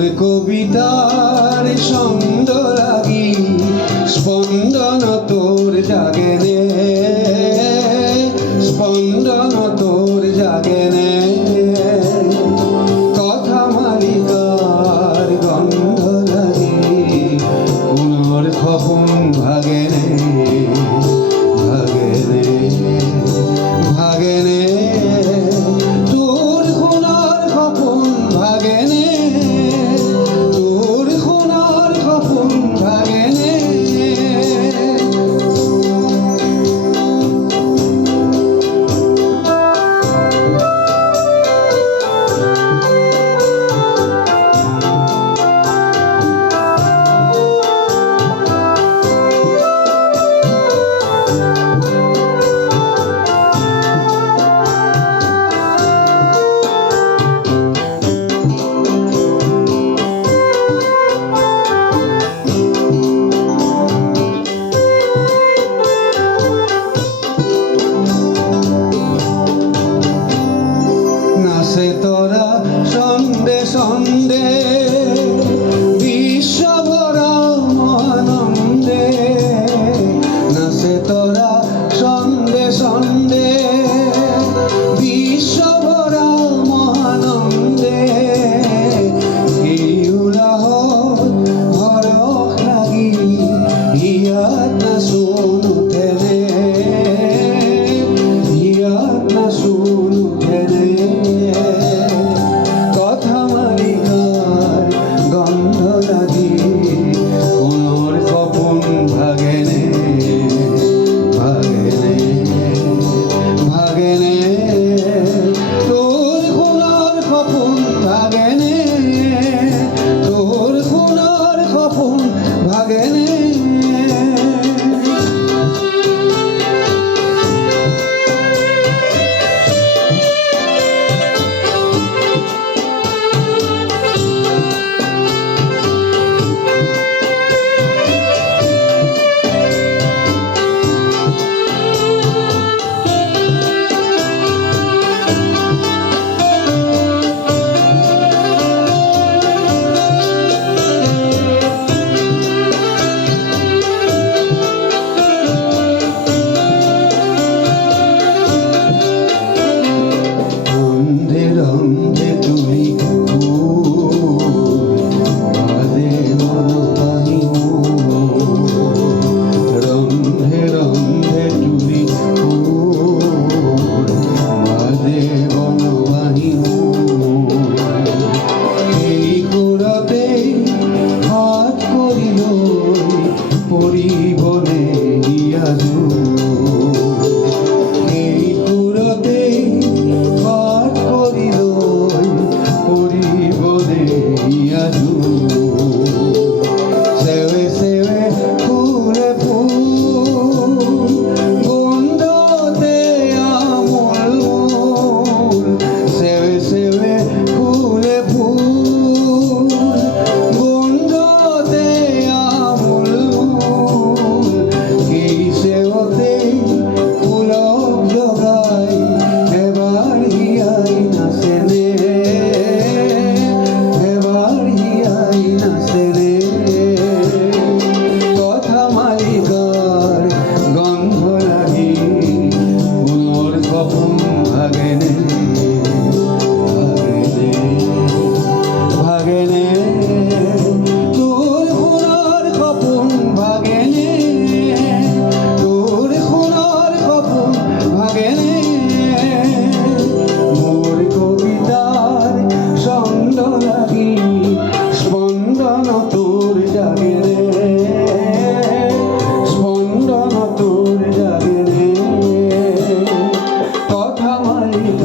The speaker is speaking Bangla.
মোর কবিতার ছন্দ লাগি স্পন্দন তোর জাগে রে, স্পন্দন তোর জাগে রে। কথা মালিকার গন্ধ লাগি পুনর খপন ভাগে রে, ভাগে রে, ভাগে রে। তোর খুনার খপন ভাগে রে, তোর খুনার খপন ভাগে রে। নাচে তোরা সন্দে সন্দে বিশ্বভরা আনন্দে, নাচে তোরা সন্দে সন্দে বিশ্বভরা আনন্দে। এই উলাহ হরখ লাগি হিয়াত না শুনু থেনে, হিয়াত না শুনু থেনে। কথা মালিকার গন্ধ লাগি পুনর খপন ভাগে রে, ভাগে রে, ভাগে রে। তোর খুনার খপন ভাগে রে, তোর খুনার খপন ভাগে রে। রন্ধে রন্ধে তুই বাদে মন পাহি, রন্ধে রন্ধে তুই বাদে মন পাহি। এই গোড়াতে হাত করিল পরিবনে গিয়াজু, এই গোড়াতে হাত করিল পরিবনে গিয়াজু। সেবে সেবে ফুলে ফুল গন্ধতে আমূল মূল, সেবে সেবে ফুলে ফুল গন্ধতে আমূল মূল। এই সেবতে পুলক জগাই এবার হিয়াই নাচে রে, এবার হিয়াই নাচে রে। কথা মালিকার গন্ধ লাগি পুনর খপন ভাগে রে, ভাগে রে, ভাগে রে। তোর খুনার খপন ভাগে রে, তোর খুনার খপন ভাগে রে। মোর কবিতার ছন্দ লাগি স্পন্দন তোর জাগে রে, স্পন্দন তোর জাগে রে। কথা মালিক